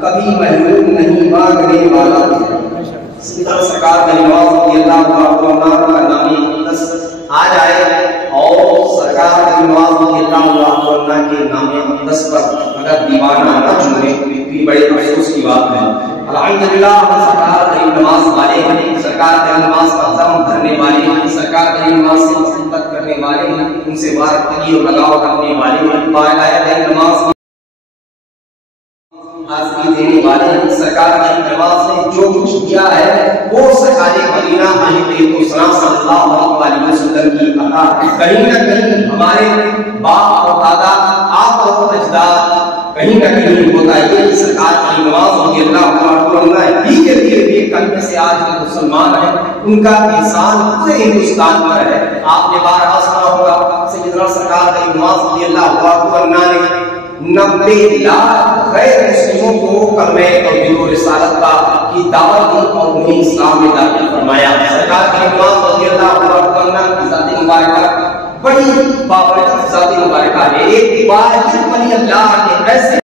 کبھی محروم نہیں مانگنے والا سرکار کا نواز کا نامی اقدس آ جائے اور سرکار کا نواز کے نام اقدس پر اگر دیوانہ نہ چنے تو بڑے افسوس کی بات ہے۔ الحمدللہ ہم سرکار کا نواز والے ہیں، سرکار کا نواز کا دم دھرنے والے ہیں، سرکار کا نواز سے محبت کرنے والے ہیں، ان سے وابستگی اور لگاؤ کرنے والے ہیں، باقاعدہ نماز حاضری دینے والے ہیں۔ سرکار کی نواز نے جو کچھ کیا ہے وہ سرکار مدینہ السلام صلی اللہ علیہ وسلم کی عطا ہے۔ کہیں نہ کہیں ہمارے باپ اور دادا آپ اور اجداد کہیں نہ کہیں ہوتا ہے کہ سرکار کی نواز رضی اللہ عنہ ہی کے لیے کلمے سے آج کے مسلمان ہیں، ان کا احسان پورے ہندوستان پر ہے۔ آپ نے بارہا سنا ہوگا سیدنا سرکار کی نواز رضی اللہ عنہ نے 90 لاکھ غیر مسلموں کو کلمہ توحید و رسالت کی دعوت دی اور انہیں اسلام میں داخل فرمایا۔ سرکار کی نواز رضی اللہ عنہ کی ذات مبارکہ بڑی بابرکت ذات مبارکہ ہے۔ ایک واحد ولی اللہ کے ایسے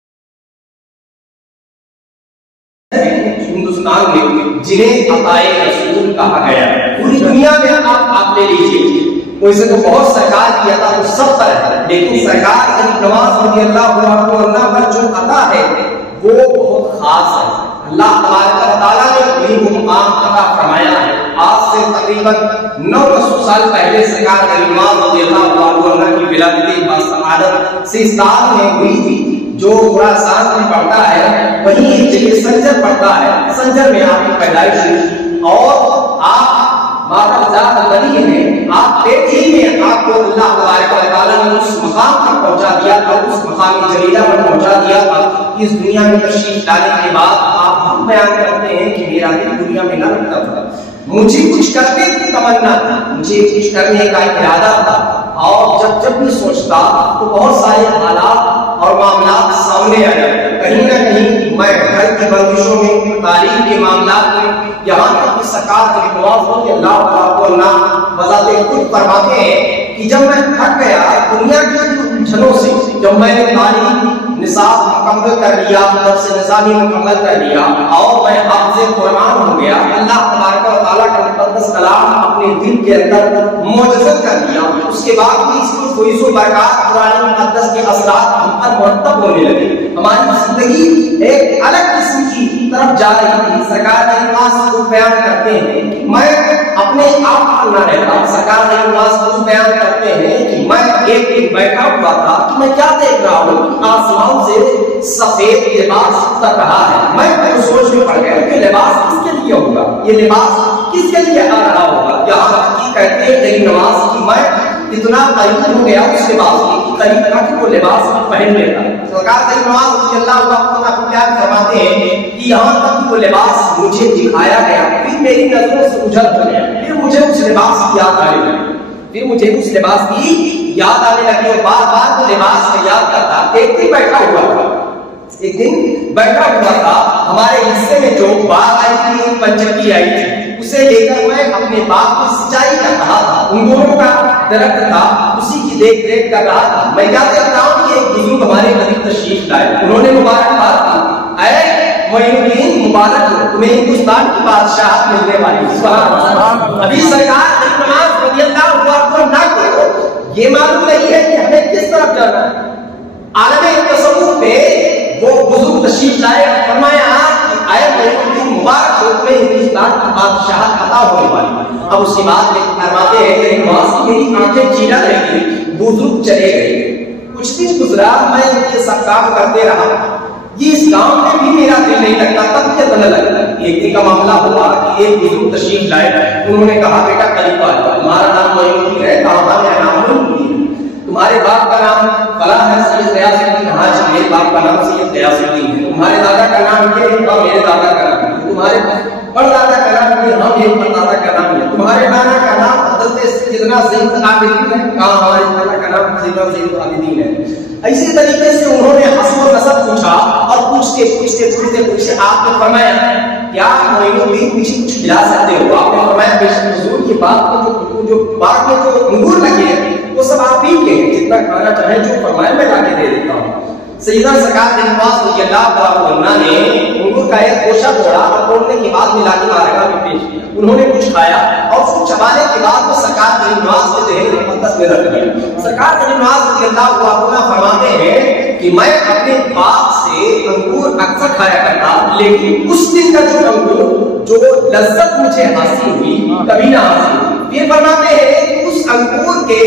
ہندوستان میں جنہیں عطائے رسول کہا گیا ہے۔ پوری دنیا میں آپ لے لیجیے، ویسے تو بہت سرکار کی عطا تو سب پر ہے، لیکن سرکار کی نواز رضی اللہ عنہ پر جو عطا ہے وہ بہت خاص ہے۔ اللہ تبارک و تعالیٰ نے انہیں وہ مقام عطا فرمایا ہے۔ آج سے تقریباً 900 سال پہلے سرکار کی نواز رضی اللہ عنہ کی ولادت باسعادت سیستان میں ہوئی تھی۔ جو خراسان میں پڑتا ہے وہی ایک جگہ سنجر پڑتا ہے، سنجر میں آپ کی پیدائش ہوئی اور آپ باقاعدہ ولی ہیں، آپ پیٹ ہی میں آپ کو اللہ تبارک و تعالیٰ نے اس مقام تک پہنچا دیا تھا، اس مقام جلیلہ پر پہنچا دیا تھا۔ اس دنیا میں تشریف لانے کے بعد آپ ہم بیان کرتے ہیں کہ میرا دل دنیا میں نہ رکھتا تھا، مجھے کچھ کرنے کی تمنا تھی، مجھے کچھ کرنے کا ارادہ تھا، اور جب بھی سوچتا تو بہت سارے حالات اور معاملات سامنے آ جاتے۔ کہیں نہ کہیں میں گھر کی بندشوں میں، تعلیم کے معاملات میں، یہاں تک کہ سرکار کی نواز رضی اللہ عنہ بذات خود فرماتے ہیں کہ جب میں تھک گیا دنیا کی الجھنوں سے، جب میں نے تعلیم نصاب مکمل کر لیا، درس نظامی مکمل کر لیا اور میں حافظ قرآن ہو گیا، اللہ تبارک و تعالیٰ کا مقدس کلام اپنے دل کے اندر معجزت کر دیا، اس کے بعد بھی اس کی فیض و برکات قرآن مقدس کے اثرات ہم پر مرتب ہونے لگے۔ ہماری زندگی ایک الگ قسم کی طرف جا رہی تھی۔ سرکار کے نواز کو بیان کرتے ہیں کہ میں اپنے آپ پر نہ رہتا، سرکار کے نواز کو بیان کرتے ہیں کہ میں ایک دن بیٹھا ہوا تھا کہ میں کیا دیکھ رہا ہوں کہ آسمان سے سفید لباس اتر رہا ہے۔ میں سوچ میں پڑ گیا کہ لباس کس کے لیے ہوگا، یہ لباس کس کے لیے آ رہا ہوگا۔ یہاں کی کہتے ہیں تیری نواز کی میں اتنا قریب ہو گیا اس لباس کی قریب تھا کہ وہ لباس پہن لیتا۔ سرکار کی نواز رضی اللہ عنہ کو پیار فرماتے ہیں کہ یہاں تک کہ وہ لباس مجھے دکھایا گیا، پھر میری نظروں سے اجھل ہو گیا، پھر مجھے اس لباس کی یاد آنے لگی، پھر مجھے اس لباس کی یاد آنے لگی اور بار بار وہ لباس میں یاد کرتا۔ ایک دن بیٹھا ہوا تھا، ہمارے حصے میں جو باغ آئی تھی، پنچکی آئی تھی، اسے لے کر میں اپنے باغ کی سچائی کر رہا تھا، انگوروں کا درخت تھا، اسی کی دیکھ ریکھ کر رہا تھا۔ میں کیا دیکھ رہا ہوں کہ ایک بزرگ ہمارے قریب تشریف لائے، انہوں نے مبارکباد کی، اے معین الدین مبارک ہو، تمہیں ہندوستان کی بادشاہت ملنے والی۔ ابھی سرکار کی نواز رضی اللہ عنہ کو یہ معلوم نہیں ہے کہ ہمیں کس طرف جانا ہے۔ عالم تصوف میں وہ بزرگ تشریف لائے اور فرمایا کہ اے معین الدین مبارک ہو، تمہیں ہندوستان کی بادشاہت عطا ہونے والی۔ اب اس کے بعد فرماتے ہیں کہ نواز کی میری آنکھیں چیرا رہ گئی، بزرگ چلے گئے۔ کچھ دن گزرا، میں یہ سب کام کرتے رہا، یہ اس گاؤں میں بھی میرا دل نہیں لگتا، طبیعت بدل لگتا۔ ایک دن کا معاملہ ہوا کہ ایک بزرگ تشریف لائے، انہوں نے کہا بیٹا قریب آ جاؤ، تمہارا نام معین الدین ہے، کہا میرا نام معین الدین، تمہارے باپ کا نام فلاں ہے سید غیاث الدین، ہاں جی میرے باپ کا نام سید غیاث الدین ہے، تمہارے دادا کا نام یہ ہے، میرے دادا کا نام ہے، تمہارے پردادا کا نام یہ، ہاں میرے پردادا کا نام ہے، تمہارے نانا کا نام حضرت سیدنا زین العابدین ہے، کہا ہمارے نانا کا نام سیدنا زین العابدین ہے۔ इसी तरीके से उन्होंने हस्ब नसब पूछा और पूछते आपने फरमाया क्या मोइनुद्दीन मुझे कुछ खिला सकते हो? आपने फरमाया बेशक हुजूर ये बात जो बाग में जो अंगूर लगे हैं वो सब आप पी के जितना खाना चाहे जो फरमाया मैं लाके दे देता हूँ। सैयदना सरकार ने अंगूर का एक गोशा तोड़ा और तोड़ने के बाद मिला के बारगाह में पेश किया। उन्होंने कुछ खाया और उसको चबाने के बाद वो सरकार गरीब नवाज के ज़हन मुक़द्दस में रख दिया। सरकार गरीब नवाज फरमाते हैं कि मैं अपने बाप से अंगूर अक्सर खाया करता, लेकिन उस दिन का जो अंगूर जो लज्जत मुझे हासिल हुई कभी ना हासिल हुई। ये फरमाते हैं कि उस अंगूर के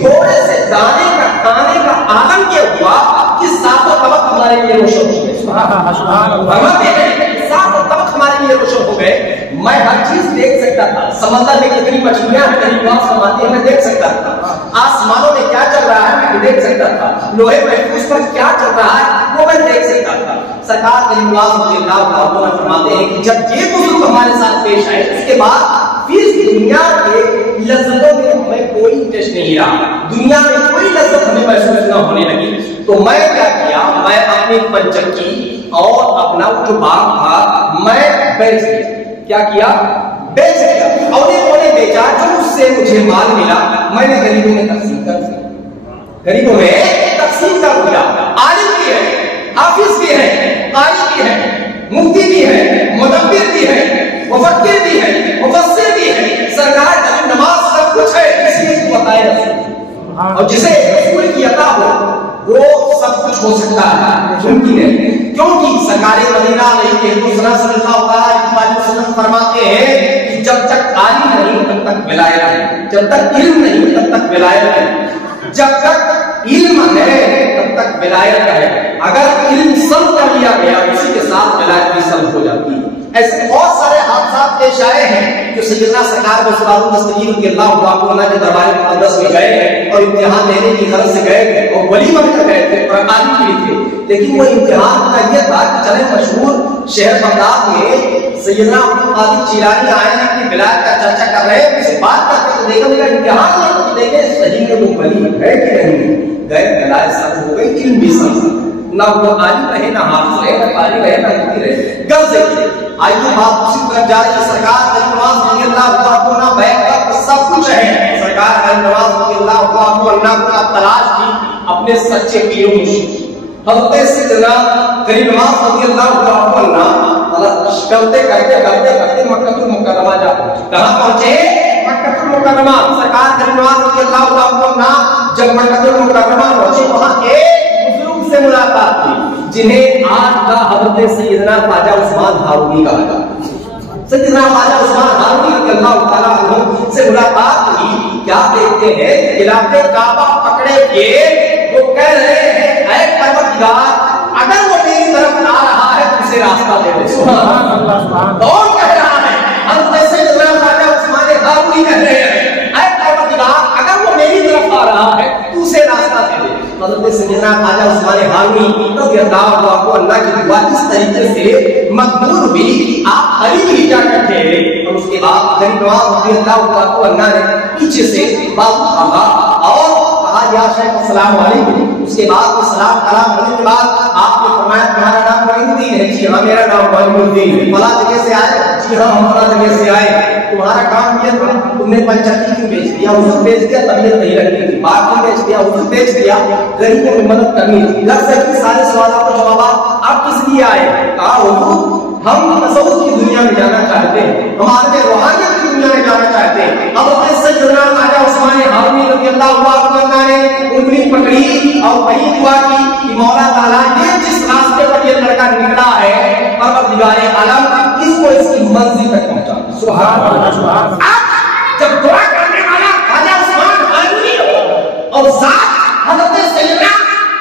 थोड़े से दाने का खाने का आलम क्या हुआ कि सातों तबक हमारे लिए रोशन हो गए। फरमाते हैं सातों तबक हमारे लिए रोशन हो गए। मैं हर चीज देख सकता था, समंदर में कितनी मछलियां हैं गरीब नवाज फरमाते हैं मैं देख सकता था, आसमानों में क्या चल रहा है मैं देख सकता था, लोहे महफूज पर क्या चल रहा है वो मैं देख सकता था। सरकार गरीब नवाज फरमाते हैं कि जब ये बुजुर्ग हमारे साथ पेश आए उसके बाद फिर दुनिया के लज्जतों में हमें कोई इंटरेस्ट नहीं रहा, दुनिया में कोई लज्जत हमें महसूस न होने लगी। तो मैं क्या किया, मैं अपनी पंचक्की और अपना जो बाग था मैं बेच दिया। क्या किया? बेच दिया, औने पौने बेचा। जो उससे मुझे माल मिला मैंने गरीबों में तकसीम कर दिया, गरीबों में तकसीम कर दिया। आलिम भी है, हाफिज भी है, कारी भी है, मुफ्ती भी है, मुदब्बिर भी है, मुफक्किर भी है, मुफस्सिर भी है। सरकार गरीब नवाज सब कुछ है, इसलिए तो बताए रसूल। और जिसे रसूल की अता हो वो सब कुछ हो सकता है, मुमकिन है, क्योंकि सरकार मदीना सल्लल्लाहु अलैहि वसल्लम फरमाते हैं कि जब तक आलिम नहीं तब तक विलायत है, जब तक इल्म नहीं तब तक विलायत है, जब तक इल्म है तब तक विलायत है। अगर इल्म सब कर लिया गया उसी के साथ विलायत भी सब हो जाती है। ऐसे बहुत सारे हादसात पेश आए हैं जो सैयदना सरकार के दरबार मुक़द्दस में गए और इम्तिहान लेने की गरज से गए और वलीमा कर गए थे, आलिम भी थे, लेकिन वो इम्तिहान का ये था कि चले मशहूर शहर बगदाद में सैयदना अब्दुल कादिर जिलानी आए हैं कि विलायत का चर्चा कर रहे हैं, किसी बात करते तो देखो मेरा इम्तिहान ले तो देखे सही में वो वली है कि नहीं। गए विलायत सब हो गई, इल्म भी सब, ना वो आलिम रहे ना हाफिज रहे ना कारी रहे ना मुफ्ती रहे, गल से। आइए बात उसी तरफ जा रही है। सरकार गरीब नवाज रज़ियल्लाहु अन्हु ना बैकअप सब कुछ है। सरकार गरीब नवाज रज़ियल्लाहु अन्हु को तलाश की अपने सच्चे पीरों मुर्शिद हज़रत सैयदना गरीब नवाज रज़ियल्लाहु अन्हु चलते करते मक्कातुल मुकर्रमा जा पहुंचे। कहां पहुंचे? मक्कातुल मुकर्रमा। सरकार गरीब नवाज रज़ियल्लाहु अन्हु जब मक्कातुल मुकर्रमा पहुंचे वहां एक से मुलाकात हुई जिन्हें आज का हज़रत सैयदना ख्वाजा उस्मान हारूनी कहा जाता है। सैयदना ख्वाजा उस्मान हारूनी रज़ियल्लाहु तआला अन्हु से मुलाकात हुई। क्या देखते हैं? खिलाफे काबा पकड़े हुए वो कह रहे हैं ऐ परवरदिगार अगर वो मेरी तरफ आ रहा है तो उसे रास्ता दे दे। सुभान अल्लाह। कौन कह रहा है? हज़रत सैयदना ख्वाजा उस्मान हारूनी कह रहे हैं ऐ परवरदिगार अगर वो मेरी तरफ आ रहा है तो उसे रास्ता दे दे। हज़रत सैयदना ख्वाजा उस्मान हारूनी रज़ियल्लाहु अन्हु की दुआ इस तरीके से मकबूल हुई कि आप करीब ही जाकर ठहरे और उसके बाद गरीब नवाज रज़ियल्लाहु अन्हु ने पीछे से बाबू कहा और कहा या शेख अस्सलाम वालेकुम। उसके बाद वो सलाम कलाम होने के बाद आपने फरमाया तुम्हारा नाम मोइनुद्दीन है? जी हाँ मेरा नाम मोइनुद्दीन है। फला जगह से आए? जी हाँ हम फला जगह से आए। तुम्हारा काम ये था तुमने पंचक्की क्यों बेच दिया? हुजूर बेच दिया, तबीयत नहीं रखनी थी। बात क्यों बेच दिया? हुजूर बेच दिया, गरीबों की मदद करनी थी। लग सकती सारे सवालों का जवाब आप किस लिए आए? कहा हुजूर हम तसव्वुफ की दुनिया में जाना चाहते हैं, हम आगे रूहानियत की दुनिया में जाना चाहते हैं। अब अपने सैयदना ख्वाजा उस्मान हारूनी रज़ियल्लाहु अन्हु ने उंगली पकड़ी और वही दुआ की कि मौला ताला ने जिस रास्ते पर ये लड़का निकला है परवरदिगारे आलम इसको इसकी मंजिल तक पहुंचा। सुभान अल्लाह। जब दुआ करने वाला ख्वाजा उस्मान हारूनी हो और साथ हज़रत सैयदना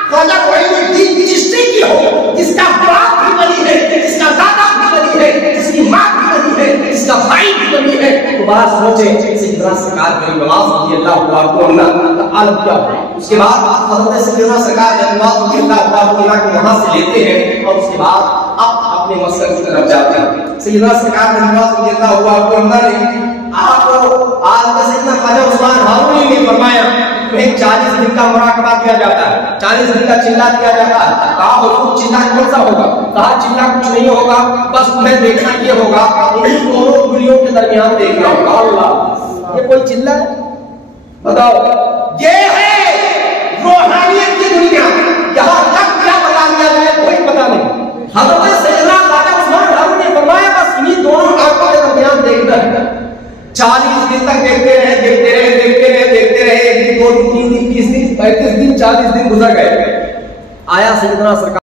ख्वाजा मोइनुद्दीन चिश्ती की हो, जिसका बाप भी वली है, जिसका दादा भी वली है, जिसकी मां भी वली है, जिसका भाई भी वली है, तो बात सोचे सैयदना सरकार गरीब नवाज रज़ियल्लाहु अन्हु का आलम क्या हो। उसके बाद हज़रत सैयदना सरकार गरीब नवाज रज़ियल्लाहु अन्हु को वहां से लेते हैं और उसके बाद अब अपने मस्कन की तरफ जाते हैं। सैयदना सरकार गरीब नवाज रज़ियल्लाहु अन्हु ने आपको आज सैयदना ख्वाजा उस्मान हारूनी ने फरमाया तुम्हें 40 दिन का मुराकबा किया जाता है, 40 दिन का चिल्ला दिया जाता है। कहा हुजूर चिल्ला कौन सा होगा? कहा चिल्ला कुछ नहीं होगा, बस तुम्हें देखना ये होगा, इन दोनों उंगलियों के दरमियान देखना होगा। अल्लाह, ये कोई चिल्ला है? बताओ, ये है रूहानियत की दुनिया। यहाँ तक क्या बता दिया जाए कोई पता नहीं। हज़रत सैयदना ख्वाजा उस्मान फारूक ने फरमाया बस इन्हीं दोनों आंखों के दरमियान देखना है। 40 दिन तक देखते रहे, देखते रहे, देखते रहे, देखते रहे। 1 दिन, 2 दिन, 3 दिन, 30 दिन, 35 दिन, 40 दिन गुजर गए। आया सैयदना सरकार